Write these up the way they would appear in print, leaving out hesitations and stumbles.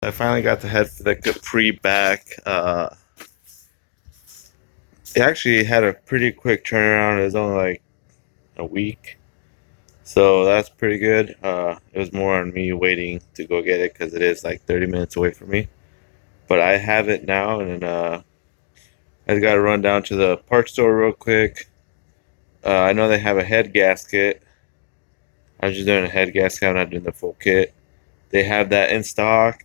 I finally got the head for the capri back. It actually had a pretty quick turnaround. It was only like a week, so that's pretty good. It was more on me waiting to go get it because it is like 30 minutes away from me. But I have it now, and I just got to run down to the parts store real quick. I know they have a head gasket. I'm just doing a head gasket. I'm not doing the full kit. They have that in stock.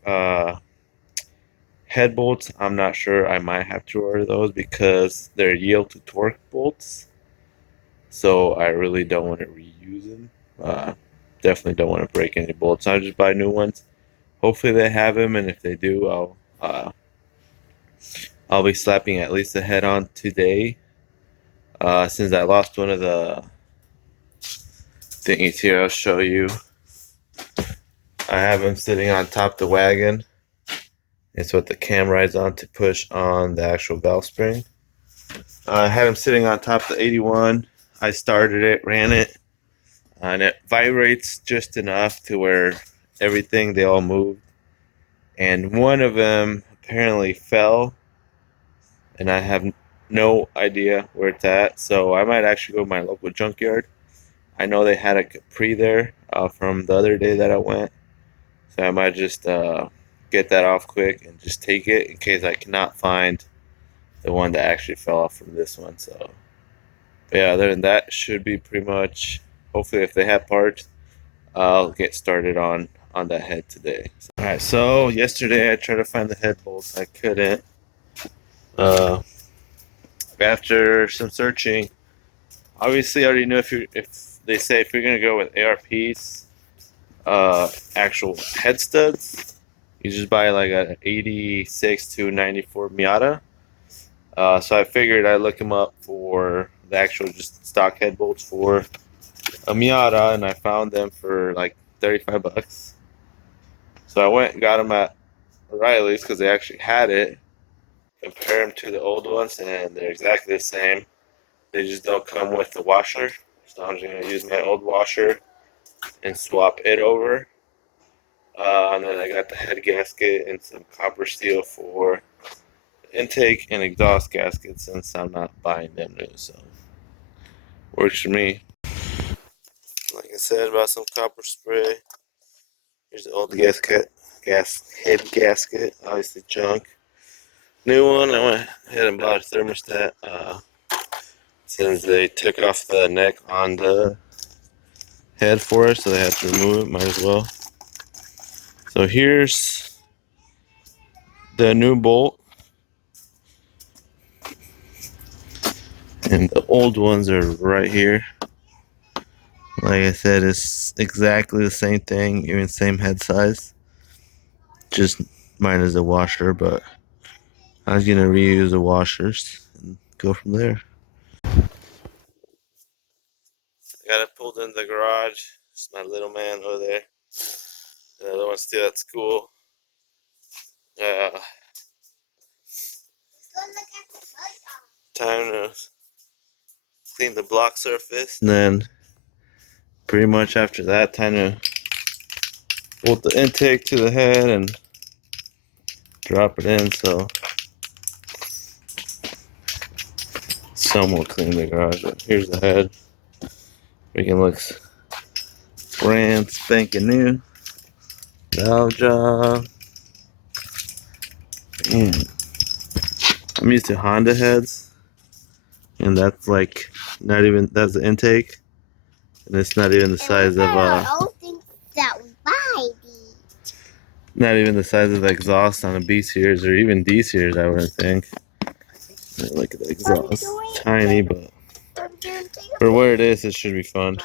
Head bolts, I'm not sure. I might have to order those because they're yield to torque bolts. So I really don't want to reuse them. Definitely don't want to break any bolts. I'll just buy new ones. Hopefully they have them, and if they do, I'll be slapping at least the head on today. Since I lost one of the thingies here, I'll show you. I have them sitting on top of the wagon. It's what the cam rides on to push on the actual valve spring. I had them sitting on top of the 81. I started it, ran it, and it vibrates just enough to where everything, they all moved. And one of them apparently fell, and I have no idea where it's at. So I might actually go to my local junkyard. I know they had a Capri there from the other day that I went. So I might just get that off quick and just take it in case I cannot find the one that actually fell off from this one. So yeah, other than that, should be pretty much. Hopefully, if they have parts, I'll get started on that head today. All right. So yesterday I tried to find the head bolts. I couldn't. Uh, After some searching, obviously I already knew if they say if you're gonna go with ARPs, actual head studs, you just buy like an 86 to 94 Miata. So I figured I'd look them up for the actual just stock head bolts for a Miata, and I found them for like 35 bucks. So I went and got them at O'Reilly's because they actually had it. Compare them to the old ones, and they're exactly the same. They just don't come with the washer. So I'm just going to use my old washer and swap it over. And then I got the head gasket and some copper steel for intake and exhaust gaskets since I'm not buying them new. So works for me. Like I said, about some copper spray. Here's the old head gasket, obviously junk. New one, I went ahead and bought a thermostat. Since they took off the neck on the head for us, so they had to remove it, might as well. So here's the new bolt, and the old ones are right here. Like I said, it's exactly the same thing, even same head size. Just mine is a washer, but I was gonna reuse the washers and go from there. I got it pulled in the garage. It's my little man over there. The other one's still at school. Uh, Time to clean the block surface, and then pretty much after that, time to bolt the intake to the head and drop it in. So some will clean the garage. But here's the head. Freaking looks brand spanking new. Valve job. And I'm used to Honda heads, and that's like not even, that's the intake, and it's not even the size of not even the size of the exhaust on a B series or even D series, I wouldn't think. Look at the exhaust, tiny, but for where it is, it should be fun.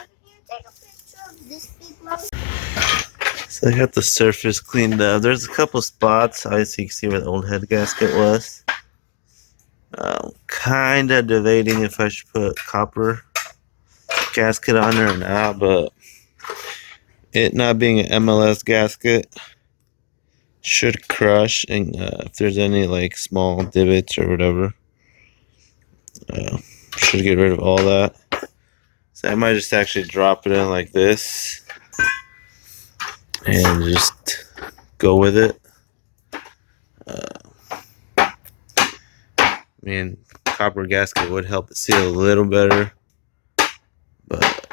So I got the surface cleaned up. There's a couple spots. Obviously, you can see where the old head gasket was. Kind of debating if I should put copper gasket on there or not, but it not being an MLS gasket should crush, and if there's any like small divots or whatever, should get rid of all that. So I might just actually drop it in like this and just go with it. I mean, copper gasket would help it seal a little better, but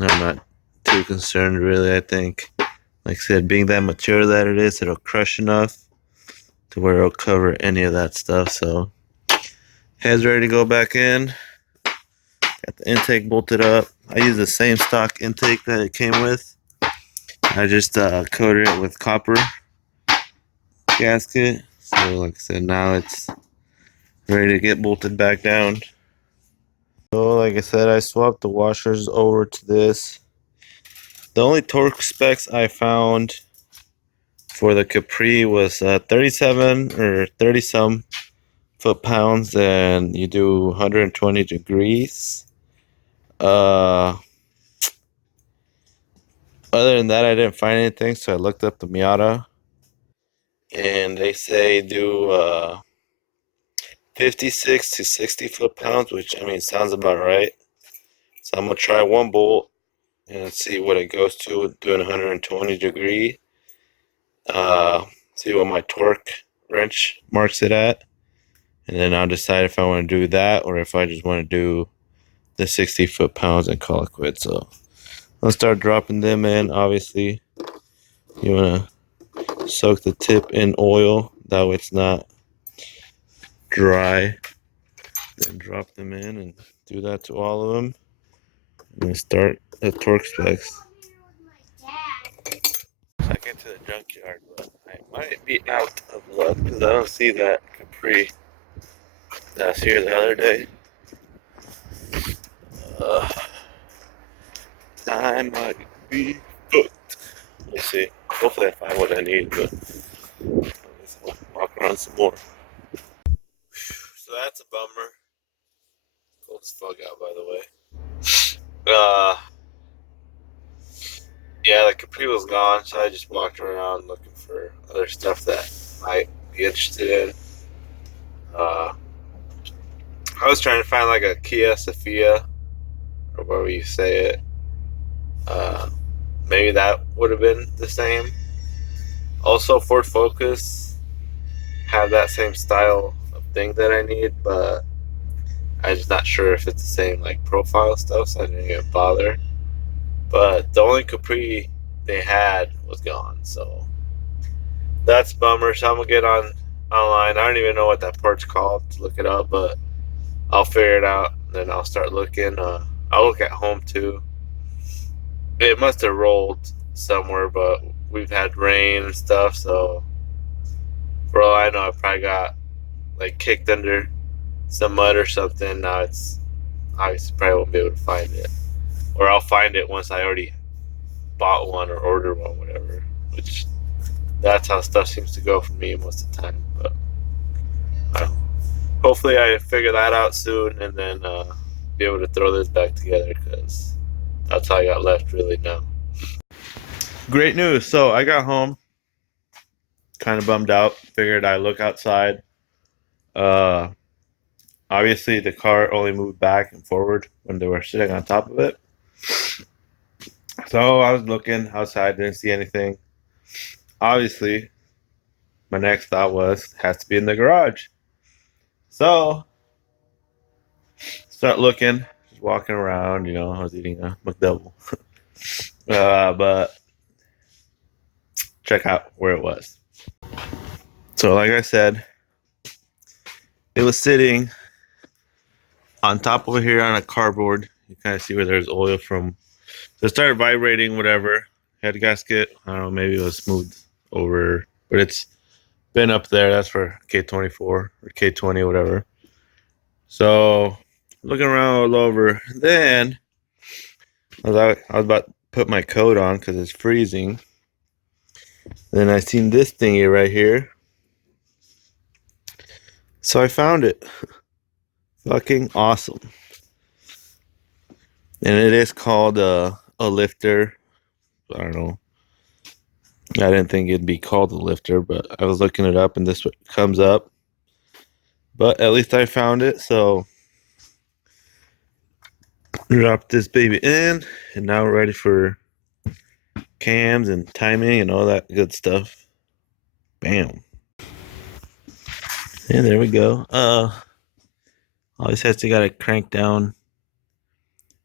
I'm not too concerned really. I think, like I said, being that mature that it is, it'll crush enough to where it'll cover any of that stuff. So head's ready to go back in. Got the intake bolted up. I use the same stock intake that it came with. I just coated it with copper gasket. So like I said, now it's ready to get bolted back down. So like I said, I swapped the washers over to this. The only torque specs I found for the Capri was 37 or 30 some foot-pounds, and you do 120 degrees. Other than that, I didn't find anything, so I looked up the Miata, and they say do 56 to 60 foot-pounds, which I mean sounds about right. So I'm gonna try one bolt and see what it goes to doing 120 degree. See what my torque wrench marks it at, and then I'll decide if I want to do that or if I just want to do the 60 foot-pounds and call it quits. So I'll start dropping them in. Obviously, you want to soak the tip in oil, that way it's not dry. Then drop them in and do that to all of them. And then start the torque specs. I get to the junkyard, but I might be out of luck because I don't see that Capri that was here the other day. I might be booked. We'll see. Hopefully I find what I need, but I'll walk around some more. So that's a bummer. Cold as fuck out, by the way. Yeah, the Capri was gone, so I just walked around looking for other stuff that I might be interested in. I was trying to find like a Kia Sophia, or whatever you say it. Uh, Maybe that would have been the same. Also, Ford Focus have that same style of thing that I need, but I'm just not sure if it's the same like profile stuff, so I didn't even bother. But the only Capri they had was gone, so that's a bummer. So I'm gonna get on online. I don't even know what that part's called to look it up, but I'll figure it out. Then I'll start looking. I'll look at home too. It must have rolled somewhere, but we've had rain and stuff, so for all I know, I probably got like kicked under some mud or something. Now it's obviously probably won't be able to find it, or I'll find it once I already bought one or ordered one, whatever. Which that's how stuff seems to go for me most of the time. But hopefully, I figure that out soon, and then be able to throw this back together because that's all I got left really now. Great news. So I got home, kind of bummed out. Figured I'd look outside. Uh, Obviously, the car only moved back and forward when they were sitting on top of it. So I was looking outside, didn't see anything. Obviously, my next thought was, it has to be in the garage. So start looking, just walking around. I was eating a McDouble. But check out where it was. So, like I said, it was sitting on top over here on a cardboard. You kind of see where there's oil from. So it started vibrating, whatever. Head gasket, I don't know, maybe it was smoothed over, but it's been up there. That's for K24 or K20, whatever. So looking around all over. Then I was about to put my coat on because it's freezing. Then I seen this thingy right here. So I found it. Fucking awesome. And it is called a lifter. I don't know. I didn't think it'd be called a lifter, but I was looking it up and this comes up. But at least I found it, so drop this baby in, and now we're ready for cams and timing and all that good stuff. Bam. And there we go. Always has to gotta crank down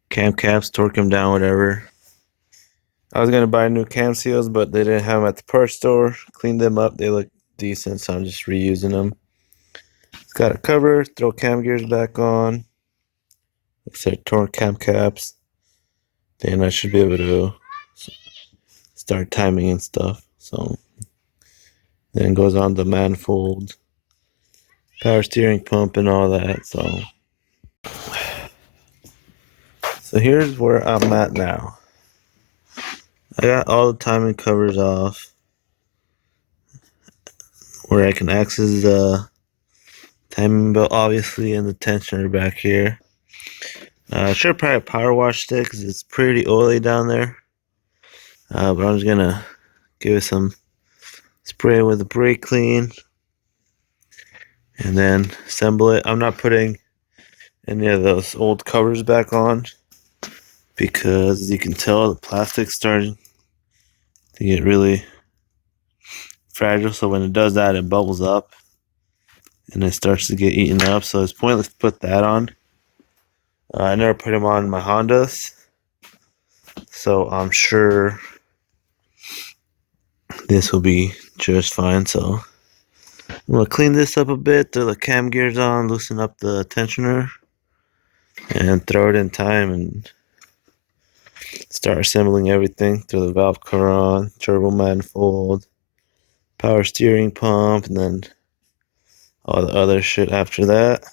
cam caps, torque them down, whatever. I was gonna buy new cam seals, but they didn't have them at the parts store. Cleaned them up, they look decent, so I'm just reusing them. It's got a cover, throw cam gears back on. Like I said, torn cam caps. Then I should be able to start timing and stuff. So then it goes on the manifold, power steering pump, and all that. So here's where I'm at now. I got all the timing covers off, where I can access the timing belt, obviously, and the tensioner back here. I should probably power wash it because it's pretty oily down there. But I'm just gonna give it some spray with a brake clean and then assemble it. I'm not putting any of those old covers back on because, as you can tell, the plastic's starting to get really fragile. So when it does that, it bubbles up and it starts to get eaten up. So it's pointless to put that on. I never put them on my Hondas, so I'm sure this will be just fine. So I'm gonna clean this up a bit, throw the cam gears on, loosen up the tensioner, and throw it in time and start assembling everything. Throw the valve cover on, turbo manifold, power steering pump, and then all the other shit after that.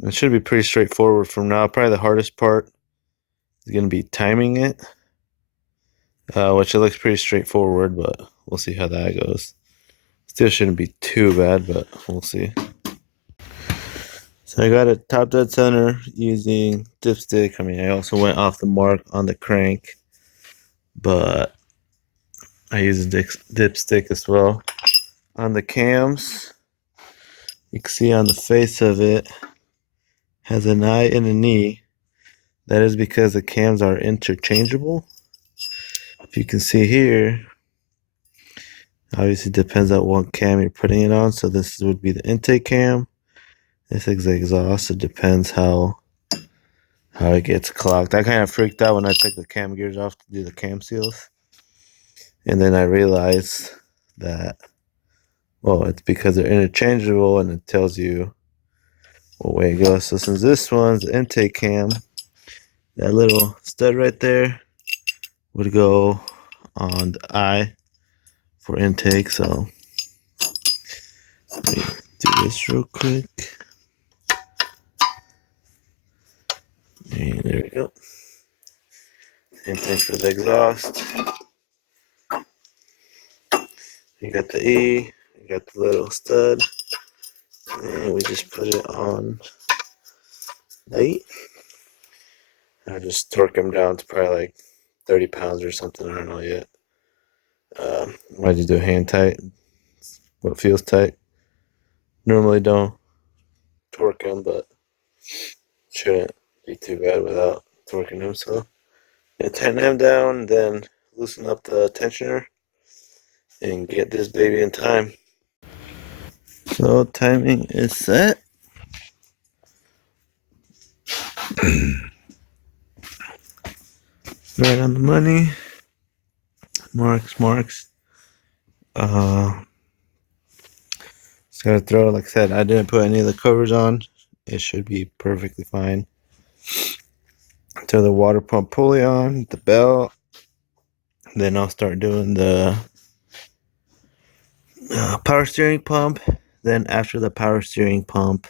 It should be pretty straightforward from now. Probably the hardest part is going to be timing it, which it looks pretty straightforward, but we'll see how that goes. Still shouldn't be too bad, but we'll see. So I got it top dead center using dipstick. I mean, I also went off the mark on the crank, but I use a dipstick as well. On the cams, you can see on the face of it has an I and an E. That is because the cams are interchangeable. If you can see here, obviously depends on what cam you're putting it on. So this would be the intake cam. This is the exhaust. It depends how it gets clogged. I kind of freaked out when I took the cam gears off to do the cam seals. And then I realized that, well, it's because they're interchangeable and it tells you what way it goes. So since this one's the intake cam, that little stud right there would go on the I for intake. So let me do this real quick. And there we go. Same thing for the exhaust. You got the E, you got the little stud, and we just put it on light. I just torque them down to probably like 30 pounds or something. I don't know yet. I just do hand tight, what feels tight. Normally don't torque them, but shouldn't be too bad without torquing them. So yeah, tighten them down, then loosen up the tensioner and get this baby in time. So timing is set. Right on the money. Marks. Just gotta throw, like I said, I didn't put any of the covers on. It should be perfectly fine. Throw the water pump pulley on, the belt. Then I'll start doing the power steering pump. Then after the power steering pump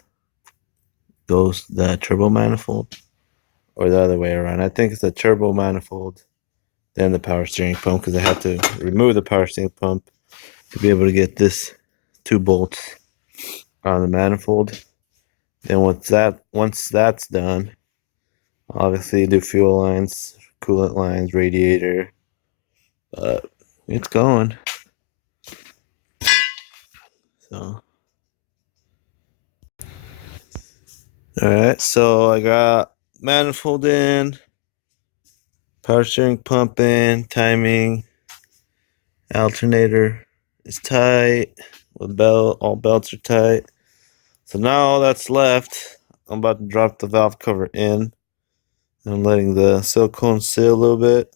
goes the turbo manifold, or the other way around. I think it's the turbo manifold, then the power steering pump, because I have to remove the power steering pump to be able to get this 2 bolts on the manifold. Then once that's done, obviously do fuel lines, coolant lines, radiator. But it's going. So alright, so I got manifold in, power steering pump in, timing, alternator is tight. with belt. All belts are tight. So now all that's left, I'm about to drop the valve cover in. I'm letting the silicone seal a little bit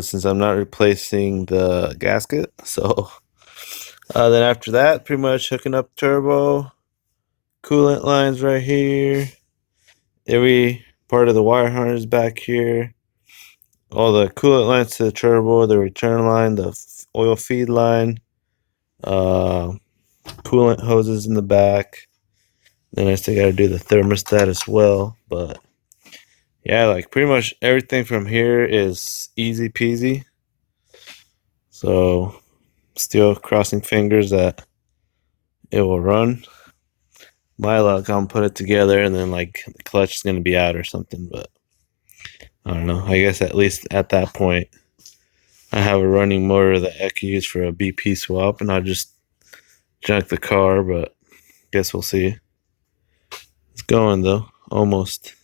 since I'm not replacing the gasket. So then after that, pretty much hooking up turbo, coolant lines right here, every part of the wire harness back here, all the coolant lines to the turbo, the return line, the oil feed line, uh, coolant hoses in the back. Then I still got to do the thermostat as well. But yeah, like pretty much everything from here is easy peasy. So still crossing fingers that it will run. My luck, I'll put it together and then like the clutch is gonna be out or something. But I don't know. I guess at least at that point, I have a running motor that I can use for a BP swap, and I'll just junk the car. But guess we'll see. It's going though, almost.